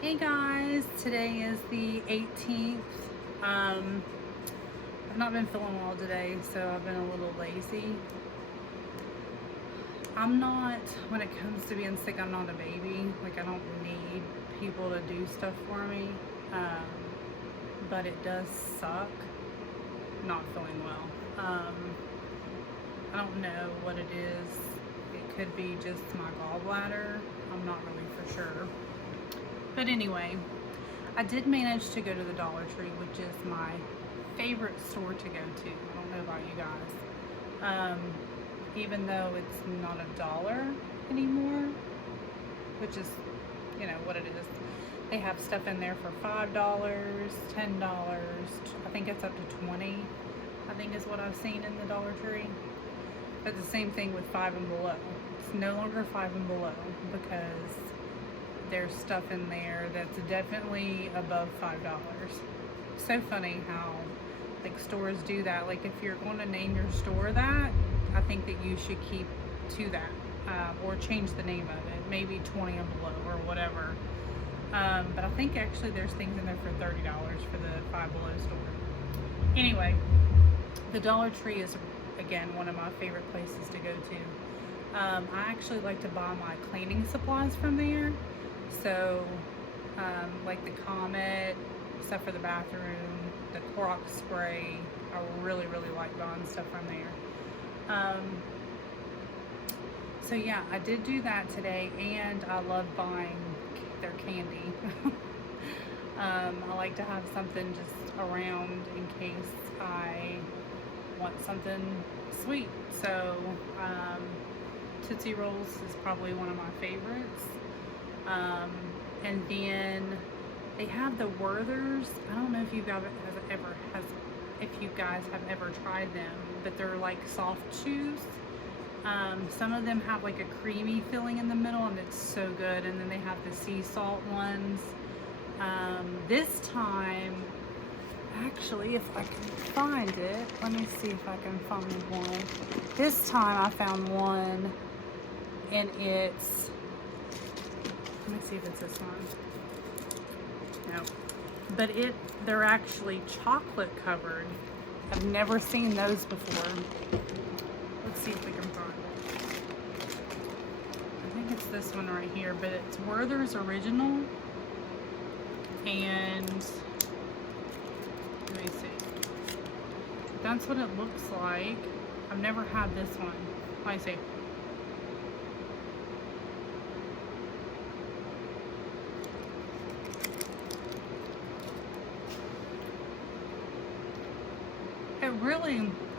Hey guys, today is the 18th. I've not been feeling well today, so I've been a little lazy. I'm not, when it comes to being sick, I'm not a baby. Like, I don't need people to do stuff for me. Um, but it does suck not feeling well. I don't know what it is. It could be just my gallbladder. I'm not really for sure. But anyway, I did manage to go to the Dollar Tree, which is my favorite store to go to. I don't know about you guys. Even though it's not $1 anymore, which is, what it is. They have stuff in there for $5, $10. I think it's up to 20. I think is what I've seen in the Dollar Tree. But the same thing with Five and Below. It's no longer Five and Below because there's stuff in there that's definitely above $5. So funny how like stores do that. Like if you're going to name your store that, I think that you should keep to that, or change the name of it, maybe 20 and below or whatever. But I think actually there's things in there for $30 for the Five Below store. Anyway, the Dollar Tree is again one of my favorite places to go to. I actually like to buy my cleaning supplies from there. So, like the Comet, stuff for the bathroom, the Clorox spray, I really like buying stuff from there. So yeah, I did do that today, and I love buying their candy. I like to have something just around in case I want something sweet. So, Tootsie Rolls is probably one of my favorites. And then they have the Werthers. I don't know if you guys have ever tried them, but they're like soft chews. Some of them have like a creamy filling in the middle, and it's so good. And then they have the sea salt ones. This time, actually, if I can find it, let me see if I can find one. This time I found one, and it's, let me see if it's this one. No. But they're actually chocolate covered. I've never seen those before. Let's see if we can find it. I think it's this one right here, but it's Werther's Original. And let me see. That's what it looks like. I've never had this one. Let me see.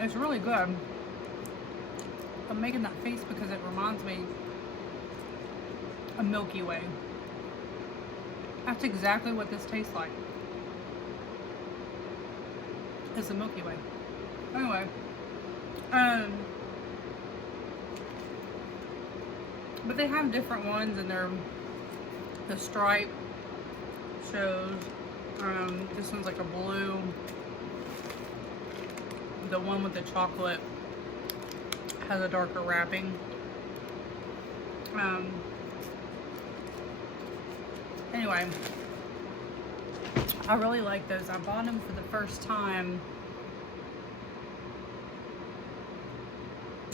It's really good. I'm making that face because it reminds me of Milky Way. That's exactly what this tastes like. It's a Milky Way. Anyway, but they have different ones, and the stripe shows. This one's like a blue. The one with the chocolate has a darker wrapping. Anyway, I really like those. I bought them for the first time.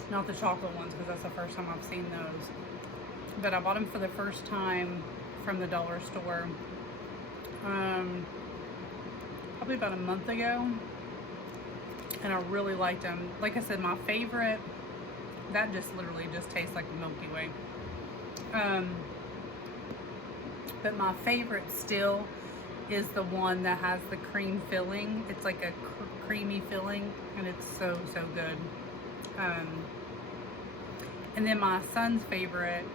Not the chocolate ones, because that's the first time I've seen those. But I bought them for the first time from the dollar store. Probably about a month ago. And I really liked them. Like I said, my favorite, that just literally just tastes like a Milky Way. But my favorite still is the one that has the cream filling. It's like a creamy filling, and it's so good. And then my son's favorite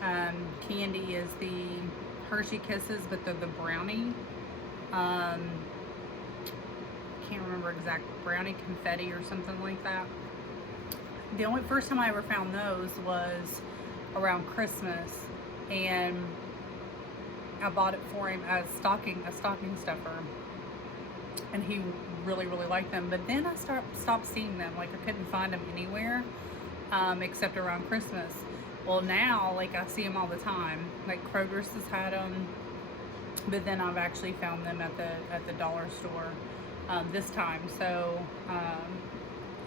candy is the Hershey Kisses, but they're the brownie. Can't remember exact, brownie confetti or something like that. The only first time I ever found those was around Christmas, and I bought it for him as a stocking stuffer, and he really liked them. But then I stopped seeing them. Like, I couldn't find them anywhere except around Christmas. Well, now, like, I see them all the time. Like, Kroger's has had them. but then I've actually found them at the dollar store this time. So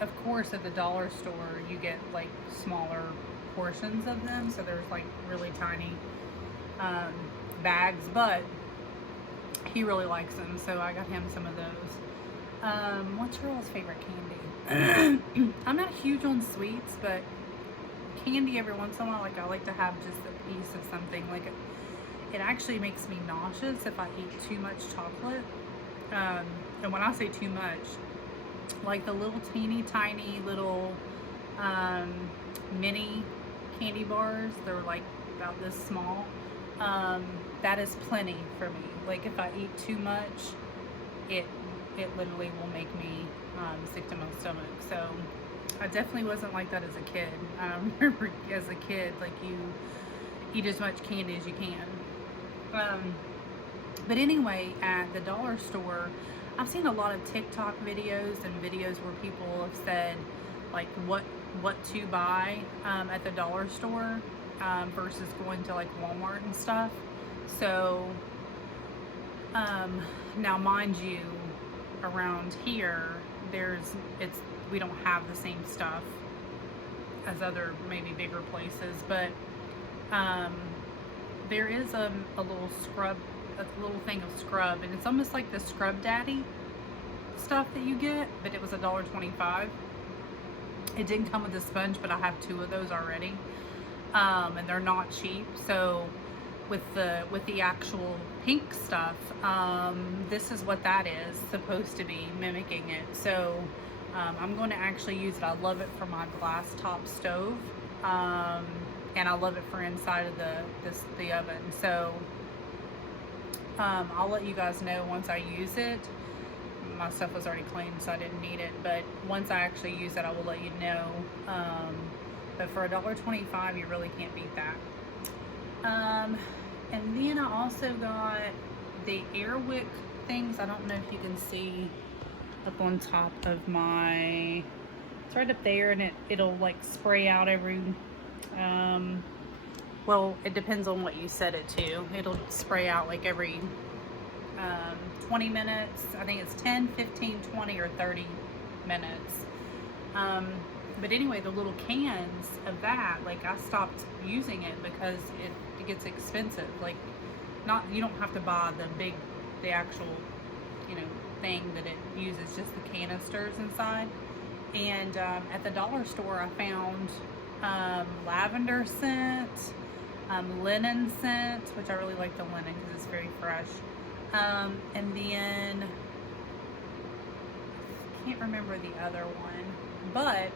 of course at the dollar store you get like smaller portions of them, so there's like really tiny bags, but he really likes them, so I got him some of those. What's your all's favorite candy? I'm not huge on sweets, but candy every once in a while, like I like to have just a piece of something. Like it actually makes me nauseous if I eat too much chocolate. And when I say too much, like the little teeny tiny little mini candy bars, they're like about this small. That is plenty for me. Like if I eat too much, it literally will make me sick to my stomach. So I definitely wasn't like that as a kid. I remember as a kid, like you eat as much candy as you can. But anyway, at the dollar store, I've seen a lot of TikTok videos and videos where people have said like what to buy at the dollar store versus going to like Walmart and stuff. So now mind you, around here we don't have the same stuff as other maybe bigger places, but there is a little thing of scrub, and it's almost like the Scrub Daddy stuff that you get, but it was $1.25. It didn't come with a sponge, but I have 2 of those already, and they're not cheap. So with the actual pink stuff, this is what that is supposed to be mimicking it. So I'm going to actually use it. I love it for my glass top stove, and I love it for inside of the oven. So I'll let you guys know once I use it. My stuff was already cleaned, so I didn't need it, but once I actually use it, I will let you know. But for $1.25, you really can't beat that. And then I also got the Airwick things. I don't know if you can see up on top of my, it's right up there, and it'll like spray out every, well, it depends on what you set it to. It'll spray out like every 20 minutes. I think it's 10, 15, 20, or 30 minutes. But anyway, the little cans of that, like I stopped using it because it gets expensive. Like you don't have to buy the actual, thing that it uses, just the canisters inside. And at the dollar store I found lavender scent, linen scent, which I really like the linen because it's very fresh. And then I can't remember the other one, but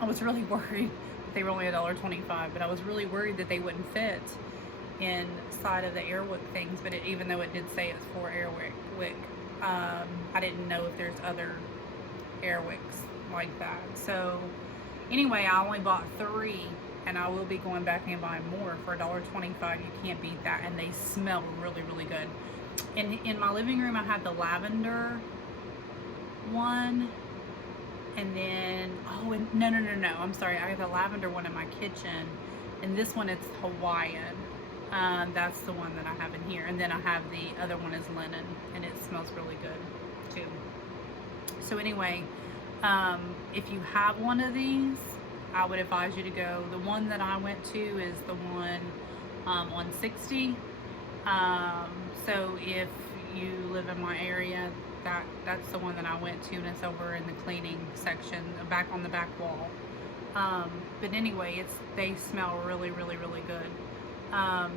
I was really worried. They were only $1.25, but I was really worried that they wouldn't fit inside of the Airwick things. But even though it did say it's for Airwick, I didn't know if there's other Airwicks like that. So anyway, I only bought 3, and I will be going back and buying more for $1.25. You can't beat that, and they smell really, really good. In my living room, I have the lavender one. And then, no, I'm sorry, I have the lavender one in my kitchen, and this one, it's Hawaiian. That's the one that I have in here. And then I have the other one is linen, and it smells really good too. So anyway, if you have one of these, I would advise you to go. The one that I went to is the one on 60. So if you live in my area, that's the one that I went to, and it's over in the cleaning section, back on the back wall. But anyway, they smell really, really, really good. I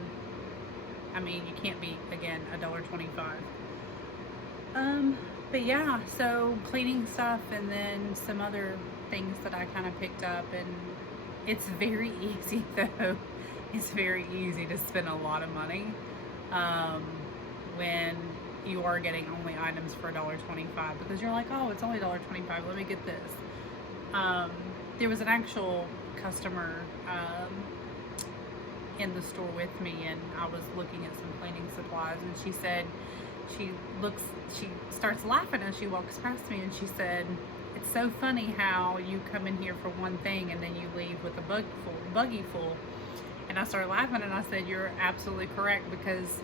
mean, you can't beat, again, $1.25. But yeah, so cleaning stuff, and then some other things that I kind of picked up, and it's very easy though. It's very easy to spend a lot of money when you are getting only items for $1.25, because you're like, oh, it's only $1.25, let me get this. There was an actual customer in the store with me, and I was looking at some cleaning supplies, and she said, she starts laughing as she walks past me, and she said, it's so funny how you come in here for one thing and then you leave with a buggy full. And I started laughing, and I said, you're absolutely correct, because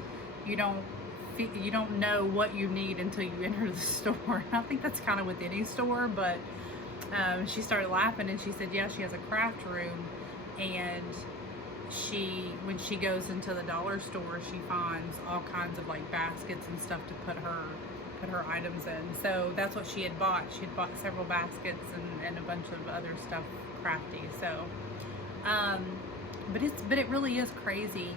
you don't know what you need until you enter the store. I think that's kind of with any store, but she started laughing and she said, yeah, she has a craft room, and when she goes into the dollar store, she finds all kinds of like baskets and stuff to put her items in. So that's what she had bought. She had bought several baskets and a bunch of other stuff, crafty. So but it really is crazy,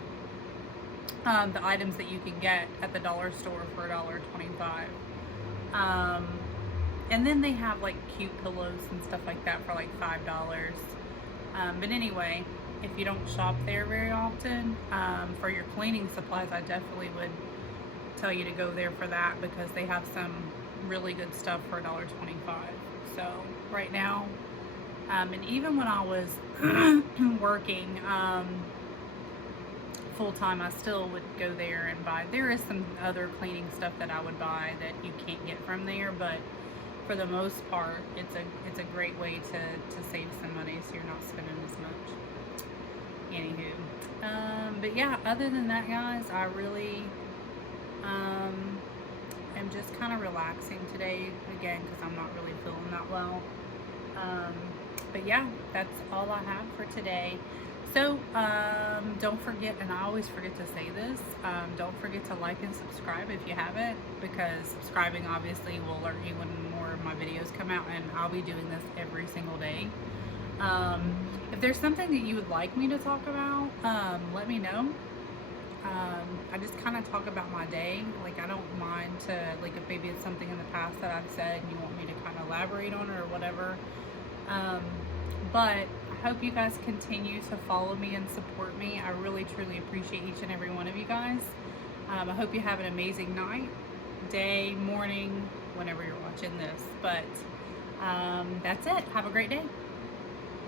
the items that you can get at the dollar store for $1.25. And then they have like cute pillows and stuff like that for like $5. But anyway, if you don't shop there very often, for your cleaning supplies, I definitely would tell you to go there for that, because they have some really good stuff for $1.25. So right now, and even when I was working full-time, I still would go there and buy. There is some other cleaning stuff that I would buy that you can't get from there, but for the most part, it's a great way to save some money, so you're not spending as much. Anywho, but yeah, other than that, guys, I really am just kind of relaxing today again, because I'm not really feeling that well. But yeah, that's all I have for today. So don't forget, and I always forget to say this, don't forget to like and subscribe if you haven't, because subscribing obviously will alert you when more of my videos come out, and I'll be doing this every single day. If there's something that you would like me to talk about, let me know. I just kind of talk about my day. Like, I don't mind to, like, if maybe it's something in the past that I've said and you want me to kind of elaborate on it or whatever. But I hope you guys continue to follow me and support me. I really, truly appreciate each and every one of you guys. I hope you have an amazing night, day, morning, whenever you're watching this. But that's it. Have a great day.